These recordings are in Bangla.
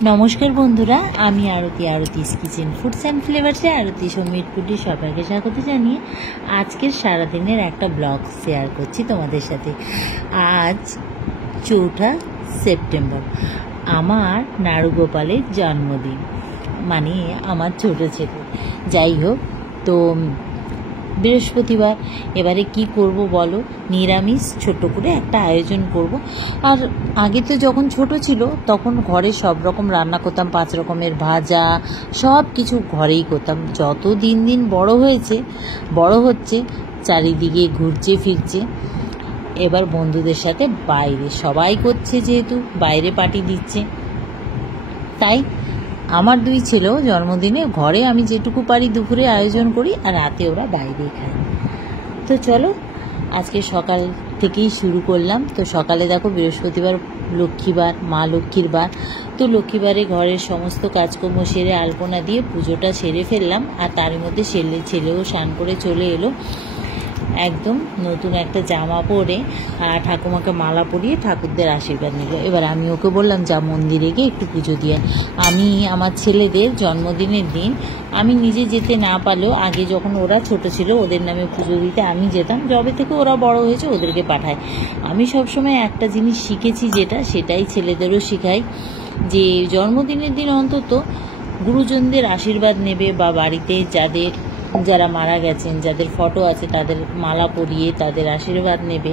নমস্কার বন্ধুরা, আমি আরতিস কিচেন ফুডস অ্যান্ড ফ্লেভার্সে আরতি সমীর ফুডি সবাইকে স্বাগত জানিয়ে আজকের সারাদিনের একটা ব্লগ শেয়ার করছি তোমাদের সাথে। আজ 4 সেপ্টেম্বর, আমার নাড়ুগোপালের জন্মদিন, মানে আমার ছোট ছেলে। যাই হোক, তো বৃহস্পতিবার, এবারে কি করব বলো, নিরামিষ ছোট করে একটা আয়োজন করব। আর আগে তো যখন ছোট ছিল তখন ঘরে সব রকম রান্না করতাম, 5 রকমের ভাজা, সব কিছু ঘরেই করতাম। যত দিন দিন বড় হচ্ছে, চারিদিকে ঘুরছে ফিরছে। এবার বন্ধুদের সাথে বাইরে সবাই করছে, যেহেতু বাইরে পার্টি দিচ্ছে, তাই আমার 2 ছেলেও জন্মদিনে ঘরে আমি যেটুকু পারি দুপুরে আয়োজন করি, আর রাতে ওরা বাইরে খায়। তো চলো, আজকে সকাল থেকেই শুরু করলাম। তো সকালে দেখো, বৃহস্পতিবার, লক্ষ্মীবার, মা লক্ষ্মীর বার। তো লক্ষ্মীবারে ঘরের সমস্ত কাজকর্ম সেরে আলপনা দিয়ে পুজোটা সেরে ফেললাম। আর তার মধ্যে ছেলেও স্নান করে চলে এলো, একদম নতুন একটা জামা পরে ঠাকুমাকে মালা পরিয়ে ঠাকুরদের আশীর্বাদ নিল। এবার আমি ওকে বললাম, যা মন্দিরে গিয়ে একটু পুজো দিয়ে। আমি আমার ছেলেদের জন্মদিনের দিন আমি নিজে যেতে না পারলেও আগে যখন ওরা ছোট ছিল ওদের নামে পুজো দিতে আমি যেতাম। যবে থেকে ওরা বড় হয়েছে ওদেরকে পাঠাই। আমি সবসময় একটা জিনিস শিখেছি, সেটাই ছেলেদেরও শেখাই, যে জন্মদিনের দিন অন্তত গুরুজনদের আশীর্বাদ নেবে, বা বাড়িতে যারা মারা গেছেন, যাদের ফটো আছে তাদের মালা পরিয়ে তাদের আশীর্বাদ নেবে,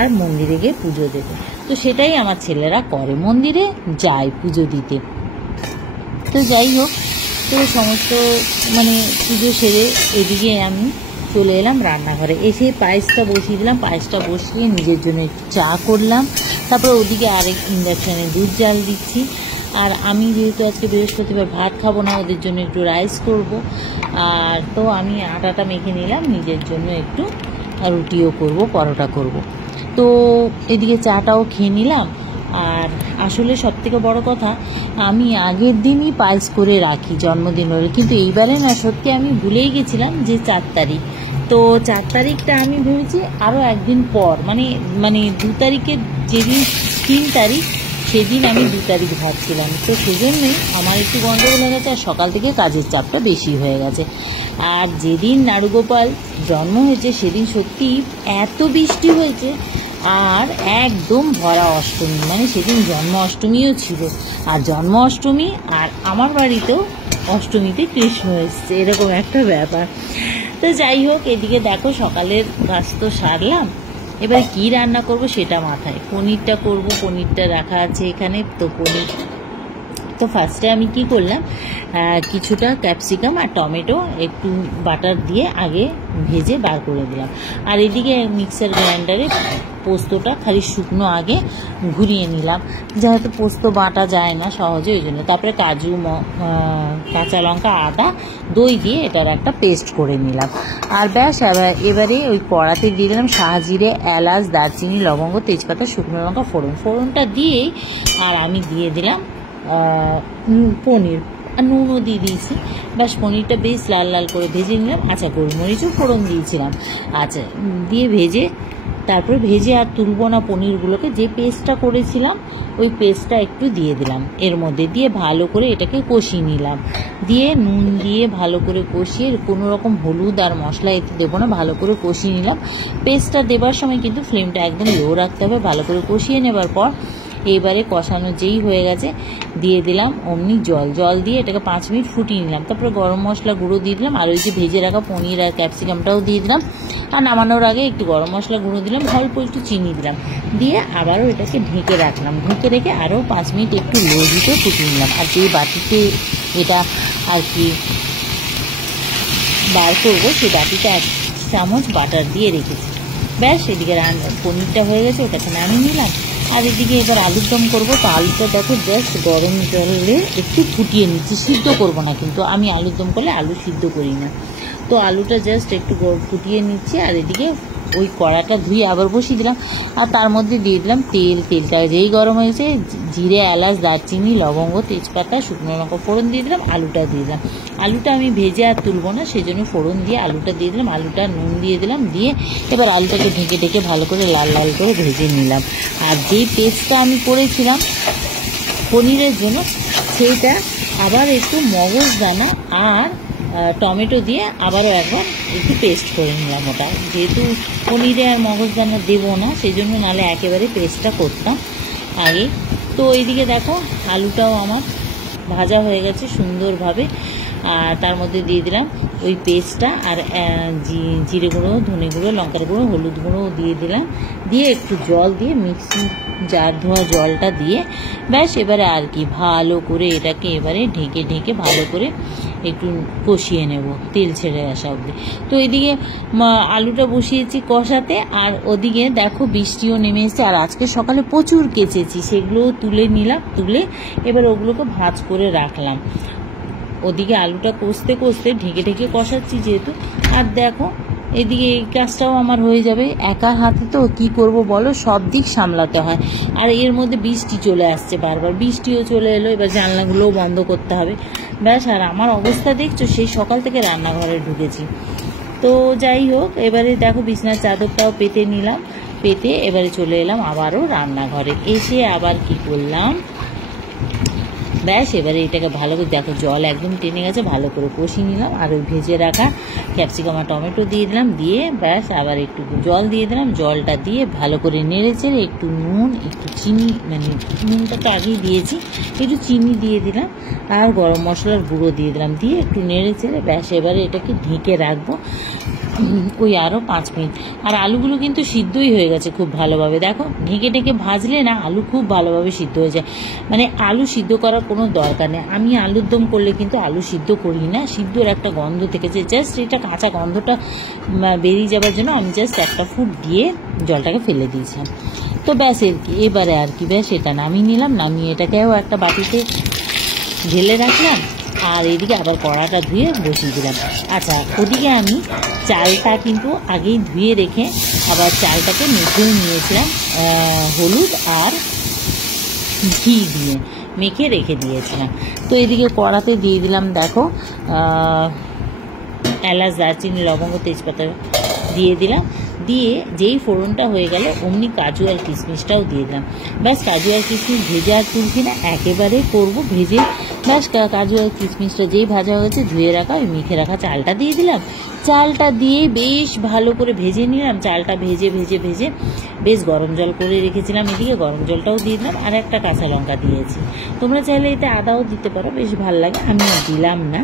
আর মন্দিরে গিয়ে পুজো দেবে। তো সেটাই আমার ছেলেরা করে, মন্দিরে যায় পুজো দিতে। তো যাই হোক, তো সমস্ত পুজো সেরে এদিকে আমি চলে এলাম রান্নাঘরে। এসে পায়েসটা বসিয়ে দিলাম। পায়েসটা বসিয়ে নিজের জন্য একটু চা করলাম। তারপরে ওদিকে আরেক ইন্ডাকশানে দুধ জাল দিচ্ছি। আর আমি যেহেতু আজকে বৃহস্পতিবার ভাত খাবো না, ওদের জন্য একটু রাইস করব। আর তো আমি আটাটা মেখে নিলাম, নিজের জন্য একটু রুটিও করব, পরোটা করব। তো এদিকে চাটাও খেয়ে নিলাম। আর আসলে সবথেকে বড় কথা, আমি আগের দিনই পায়েস করে রাখি জন্মদিন হলে, কিন্তু এইবারে না, সত্যি আমি ভুলেই গেছিলাম যে 4 তারিখ। তো 4 তারিখটা আমি ভেবেছি আরও একদিন পর, মানে 2 তারিখের যেদিন 3 তারিখ, সেদিন আমি 2 তারিখ ভাবছিলাম। তো সেজন্যই আমার একটু গন্ডগোল হয়ে গেছে, আর সকাল থেকে কাজের চাপটা বেশি হয়ে গেছে। আর যেদিন নাড়ুগোপাল জন্ম হয়েছে সেদিন সত্যি এত বৃষ্টি হয়েছে, আর একদম ভরা অষ্টমী, সেদিন জন্ম অষ্টমীও ছিল। আর জন্ম অষ্টমী, আর আমার বাড়িতেও অষ্টমীতে কৃষ্ণ এসছে, এরকম একটা ব্যাপার। তো যাই হোক, এদিকে দেখো সকালের কাজ তো সারলাম। এবার কি রান্না করব সেটা মাথায়, পনিরটা করব, পনিরটা রাখা আছে এখানে। তো ফার্স্টে আমি কি করলাম, কিছুটা ক্যাপসিকাম আর টমেটো একটু বাটার দিয়ে আগে ভেজে বার করে দিলাম। আর এদিকে মিক্সার গ্রাইন্ডারে পোস্তটা খালি শুকনো আগে ঘুরিয়ে নিলাম, যেহেতু পোস্ত বাটা যায় না সহজে, ওই জন্য। তারপরে কাজু, কাঁচা লঙ্কা, আদা, দই দিয়ে এটার একটা পেস্ট করে নিলাম। আর ব্যাস, এবারে ওই কড়াতে দিয়ে দিলাম শাহজিরে, এলাচ, দারচিনি, লবঙ্গ, তেজপাতা, শুকনো লঙ্কা, ফোড়নটা দিয়েই আর আমি দিয়ে দিলাম পনির, আর নুনও দিয়ে দিয়েছি। ব্যাস, পনিরটা বেশ লাল লাল করে ভেজে নিলাম। আচ্ছা, গোলমরিচও ফোড়ন দিয়েছিলাম। আচ্ছা, দিয়ে তারপরে ভেজে আর তুলব না পনিরগুলোকে, যে পেস্টটা করেছিলাম ওই পেস্টটা একটু দিয়ে দিলাম এর মধ্যে, দিয়ে ভালো করে এটাকে কষিয়ে নিলাম। দিয়ে নুন দিয়ে ভালো করে কষিয়ে, কোনো রকম হলুদ আর মশলা এতে দেবো না, ভালো করে কষিয়ে নিলাম। পেস্টটা দেবার সময় কিন্তু ফ্লেমটা একদম লো রাখতে হবে। ভালো করে কষিয়ে নেবার পর এইবারে কষানো যেই হয়ে গেছে, দিয়ে দিলাম অমনি জল দিয়ে এটাকে 5 মিনিট ফুটিয়ে নিলাম। তারপরে গরম মশলা গুঁড়ো দিয়ে দিলাম, আর ওই যে ভেজে রাখা পনির আর ক্যাপসিকামটাও দিয়ে দিলাম। আর নামানোর আগে একটু গরম মশলা গুঁড়ো দিলাম, অল্প একটু চিনি দিলাম, দিয়ে আবারও এটাকে ঢেকে রাখলাম। ঢেকে রেখে আরও 5 মিনিট একটু লো হিটে ফুটিয়ে নিলাম। আর যেই বাটিতে এটা আর কি বার করবো, সেই বাটিতে 1 চামচ বাটার দিয়ে রেখেছি। ব্যাস, এদিকে পনিরটা হয়ে গেছে, ওটাকে নামিয়ে নিলাম। আর এদিকে এবার আলুর দম করবো। তো আলুটা দেখো জাস্ট গরম জলে একটু ফুটিয়ে নিচ্ছি, সিদ্ধ করবো না, কিন্তু আমি আলুর দম করলে আলু সিদ্ধ করি না। তো আলুটা জাস্ট একটু ফুটিয়ে নিচ্ছি। আর এদিকে ওই কড়াটা ধুয়ে আবার বসিয়ে দিলাম, আর তার মধ্যে দিয়ে দিলাম তেলটা যেই গরম হয়েছে, জিরে, এলাচ, দারচিনি, লবঙ্গ, তেজপাতা, শুকনো লঙ্কা ফোড়ন দিয়ে দিলাম, আলুটা দিয়ে দিলাম। আলুটা আমি ভেজে আর তুলবো না, সেই জন্য ফোড়ন দিয়ে আলুটা দিয়ে দিলাম। আলুটা নুন দিয়ে দিলাম, দিয়ে এবার আলুটাকে ঢেকে ভালো করে লাল লাল করে ভেজে নিলাম। আর যেই পেস্টটা আমি করেছিলাম পনিরের জন্য, সেইটা আবার একটু মগজদানা আর টমেটো দিয়ে আবারও একবার একটু পেস্ট করে নিলাম। ওটা যেহেতু পনিরে আর মগজদানা দেবো না, সেই জন্য নাহলে একেবারে পেস্টটা করতাম আগে। তো এইদিকে দেখো আলুটাও আমার ভাজা হয়ে গেছে সুন্দরভাবে। আর তার মধ্যে দিয়ে দিলাম ওই পেস্টটা, আর জিরে গুঁড়ো, ধনে গুঁড়ো, লঙ্কার গুঁড়ো, হলুদ গুঁড়ো দিয়ে দিলাম, দিয়ে একটু জল দিয়ে মিক্সি জার ধোয়া জলটা দিয়ে ব্যাস এবারে আর কি ভালো করে এটাকে এবারে ঢেকে ঢেকে ভালো করে একটু কষিয়ে নেব তেল ছেড়ে আসা অবধি। তো এদিকে আলুটা বসিয়েছি কষাতে, আর ওদিকে দেখো বৃষ্টিও নেমে এসেছে। আর আজকে সকালে প্রচুর কেচেছি, সেগুলোও তুলে নিলাম, তুলে এবার ওগুলোকে ভাঁজ করে রাখলাম। ওদিকে আলুটা কষতে কষতে ঢেকে ঢেকে কষাচ্ছি যেহেতু। আর দেখো এদিকে এই কাজটাও আমার হয়ে যাবে, একা হাতে তো কি করব বলো, সব দিক সামলাতে হয়। আর এর মধ্যে বৃষ্টি চলে আসছে, বারবার বৃষ্টিও চলে এলো, এবার জানলাগুলোও বন্ধ করতে হবে ব্যাস। আর আমার অবস্থা দেখছো, সেই সকাল থেকে রান্নাঘরে ঢুকেছি। তো যাই হোক, এবারে দেখো বিছনার চাদরটাও পেতে নিলাম, পেতে এবারে চলে এলাম আবারও রান্নাঘরে। এসে আবার কি করলাম, ব্যাস এবারে এটাকে ভালো করে দেখো জল একদম টেনে গেছে, ভালো করে কষিয়ে নিলাম। আর ওই ভেজে রাখা ক্যাপসিকাম আর টমেটো দিয়ে দিলাম, দিয়ে ব্যাস আবার একটু জল দিয়ে দিলাম। জলটা দিয়ে ভালো করে নেড়ে চেড়ে একটু নুন, একটু চিনি, মানে নুনটা তো আগেই দিয়েছি, একটু চিনি দিয়ে দিলাম, আর গরম মশলার গুঁড়ো দিয়ে দিলাম, দিয়ে একটু নেড়ে চেড়ে ব্যাস এবারে এটাকে ঢেকে রাখবো ওই আরও 5 মিনিট। আর আলুগুলো কিন্তু সিদ্ধই হয়ে গেছে খুব ভালোভাবে, দেখো ঢেকে ঢেকে ভাজলে না আলু খুব ভালোভাবে সিদ্ধ হয়ে যায়। মানে আলু সিদ্ধ করার কোনো দরকার নেই। আমি আলুর দম করলে কিন্তু আলু সিদ্ধ করি না, সিদ্ধর একটা গন্ধ থেকেছে, জাস্ট এটা কাঁচা গন্ধটা বেরিয়ে যাওয়ার জন্য আমি জাস্ট একটা ফুট দিয়ে জলটাকে ফেলে দিয়েছিলাম। তো ব্যাস এবারে আর কি ব্যাস এটা নামিয়ে নিলাম, নামিয়ে এটাকেও একটা বাটিতে ঢেলে রাখলাম। আর এদিকে আবার কড়াটা ধুয়ে বসিয়ে দিলাম। আচ্ছা, ওদিকে আমি চালটা কিন্তু আগেই ধুয়ে রেখে আবার চালটাকে মেখেও নিয়েছিলাম, হলুদ আর ঘি দিয়ে মেখে রেখে দিয়েছিলাম। তো এদিকে কড়াতে দিয়ে দিলাম দেখো এলাচ, দারচিনি, লবঙ্গ, তেজপাতা দিয়ে দিলাম, দিয়ে যেই ফোড়নটা হয়ে গেল অমনি কাজু আর কিশমিশটাও দিয়ে দিলাম। ব্যাস কাজু আর কিশমিশ ভেজে আর তুলছি না, একেবারে করবো ভেজে। ব্যাস কাজু আর কিশমিশটা যেই ভাজা হয়ে গেছে ধুয়ে রাখা ওই মেখে রাখা চালটা দিয়ে দিলাম, চালটা দিয়ে বেশ ভালো করে ভেজে নিলাম। চালটা ভেজে ভেজে ভেজে বেশ গরম জল করে রেখেছিলাম, এদিকে গরম জলটাও দিয়ে দিলাম, আর একটা কাঁচা লঙ্কা দিয়েছি। তোমরা চাইলে এতে আদাও দিতে পারো, বেশ ভালো লাগে, আমি আর দিলাম না।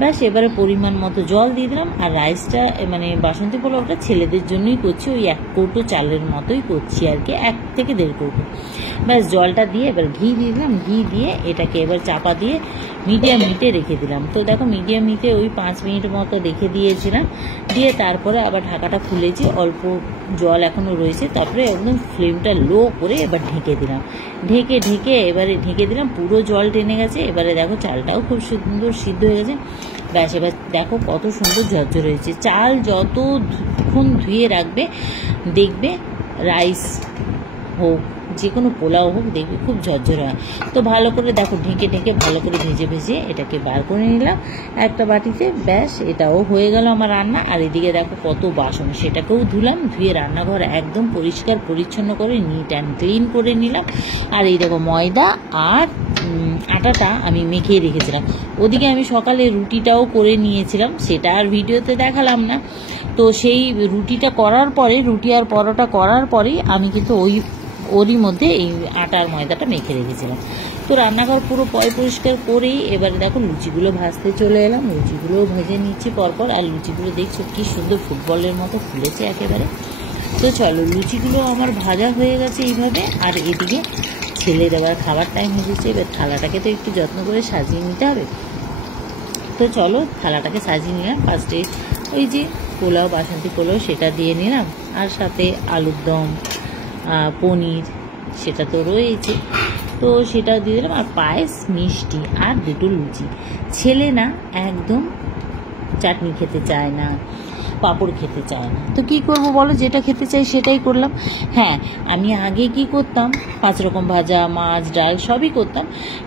ব্যাস এবারে পরিমাণ মতো জল দিয়ে দিলাম। আর রাইসটা মানে বাসন্তী পোলাওটা ছেলেদের জন্যই করছি, ওই 1 কৌটো চালের মতোই করছি আর কি, 1 থেকে 1.5 কৌটো। ব্যাস জলটা দিয়ে এবার ঘি দিয়ে দিলাম, ঘি দিয়ে এটাকে এবার চাপা দিয়ে মিডিয়াম হিটে রেখে দিলাম। তো দেখো মিডিয়াম হিটে ওই 5 মিনিট মতো রেখে দিয়েছিলাম, দিয়ে তারপরে আবার ঢাকাটা খুলেছি, অল্প জল এখনও রয়েছে, তারপরে একদম ফ্লেমটা লো করে এবার ঢেকে দিলাম, ঢেকে এবারে ঢেকে দিলাম, পুরো জল টেনে গেছে। এবারে দেখো চালটাও খুব সুন্দর সিদ্ধ হয়ে গেছে। ব্যাস এবার দেখো কত সুন্দর ঝরঝর হয়েছে। চাল যতক্ষণ ধুয়ে রাখবে দেখবে, রাইস হোক যে কোনো পোলাও হোক দেখবে খুব ঝরঝর হয়। তো ভালো করে দেখো ঢেকে ঢেকে ভালো করে ভেজে ভেজে এটাকে বার করে নিলাম একটা বাটিতে। ব্যাস এটাও হয়ে গেল আমার রান্না। আর এদিকে দেখো কত বাসন, সেটাকেও ধুলাম, ধুয়ে রান্নাঘর একদম পরিষ্কার পরিচ্ছন্ন করে নিট অ্যান্ড ক্লিন করে নিলাম। আর এই দেখো ময়দা আর আটাটা আমি মেখে রেখেছিলাম। ওদিকে আমি সকালে রুটিটাও করে নিয়েছিলাম, সেটা আর ভিডিওতে দেখালাম না। তো সেই রুটিটা করার পরে, রুটি আর পরোটা করার পরেই আমি কিন্তু ওরই মধ্যে এই আটার ময়দাটা মেখে রেখেছিলাম। তো রান্নাঘর পুরো পরিষ্কার করেই এবারে দেখো লুচিগুলো ভাজতে চলে এলাম, লুচিগুলোও ভেজে নিচ্ছি পরপর। আর লুচিগুলো দেখছো কি সুন্দর ফুটবলের মতো ফুলেছে একেবারে। তো চলো লুচিগুলো আমার ভাজা হয়ে গেছে এইভাবে। আর এদিকে ছেলের আবার খাবার টাইম হয়ে গেছে, এবার থালাটাকে তো একটু যত্ন করে সাজিয়ে নিতে হবে। তো চলো থালাটাকে সাজিয়ে নিলাম। ফার্স্টে ওই যে পোলাও, বাসন্তী পোলাও সেটা দিয়ে নিলাম, আর সাথে আলুর দম, পনির সেটা তো রয়েছে, তো সেটাও দিয়ে দিলাম। আর পায়েস, মিষ্টি আর 2টো লুচি। ছেলে না একদম চাটনি খেতে চায় না, পাঁপড় খেতে চায় না, তো কি করব বলো, যেটা খেতে চাই সেটাই করলাম। হ্যাঁ, আমি আগে কি করতাম, 5 রকম ভাজা, মাছ, ডাল সবই করতাম,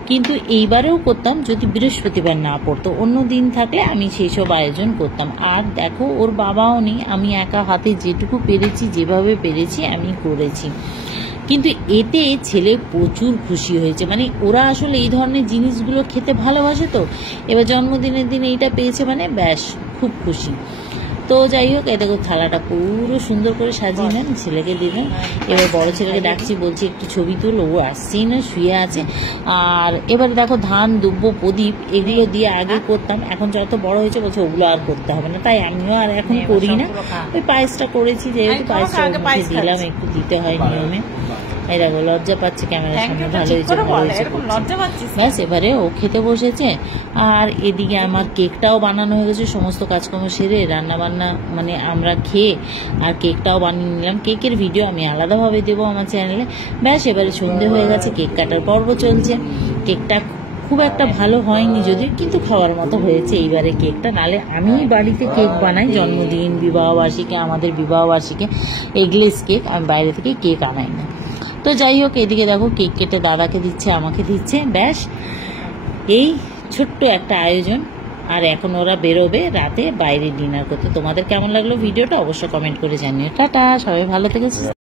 কিন্তু এইবারেও করতাম যদি বৃহস্পতিবার না পড়তো, অন্য দিন থাকলে আমি সেই সব আয়োজন করতাম। আর দেখো ওর বাবাও নেই, আমি একা হাতে যেটুকু পেরেছি, যেভাবে পেরেছি আমি করেছি। কিন্তু এতে ছেলে প্রচুর খুশি হয়েছে, মানে ওরা আসলে এই ধরনের জিনিসগুলো খেতে ভালোবাসে। তো এবার জন্মদিনের দিন এইটা পেয়েছে, মানে ব্যাস খুব খুশি। তো যাই হোক, এই দেখো থালাটা পুরো সুন্দর করে সাজিয়ে নেন, ছেলেকে দিলেন। এবার বড় ছেলেকে ডাকছি, বলছি একটু ছবি তুল, ও আসছেই না, শুয়ে আছে। আর এবারে দেখো ধান, দুব্য, প্রদীপ এগুলো দিয়ে আগে করতাম, এখন যত বড় হয়েছে বলছে ওগুলো আর করতে হবে না, তাই আমিও আর এখন করি না। ওই পায়েসটা করেছি, যেহেতু পায়েসটা দিলাম, একটু দিতে হয় নিয়মে। এই দেখো লজ্জা পাচ্ছে ক্যামেরার সামনে, ভালো হয়েছে ভালো হয়েছে ব্যাস। এবারে ও খেতে বসেছে। আর এদিকে আমার কেকটাও বানানো হয়ে গেছে, সমস্ত কাজকর্ম সেরে রান্না বান্না মানে আমরা খেয়ে আর কেকটাও বানিয়ে নিলাম। কেকের ভিডিও আমি আলাদাভাবে দেবো আমার চ্যানেলে। ব্যাস এবারে সন্ধে হয়ে গেছে, কেক কাটার পর্ব চলছে। কেকটা খুব একটা ভালো হয়নি যদিও, কিন্তু খাওয়ার মতো হয়েছে এইবারে কেকটা। নালে আমি বাড়িতে কেক বানাই, জন্মদিন, বিবাহবার্ষিকী, আমাদের বিবাহবার্ষিকী এগলেস কেক, আমি বাইরে থেকে কেক আনাই না। তো যাই হোক, এদিকে দেখো কেক কেটে দাদাকে দিচ্ছে, আমাকে দিচ্ছে, ব্যাস এই ছোট্ট একটা আয়োজন। আর এখন ওরা বেরোবে রাতে বাইরে ডিনার করতে। তোমাদের কেমন লাগলো ভিডিওটা অবশ্যই কমেন্ট করে জানিও। টাটা, সবাই ভালো থেকো।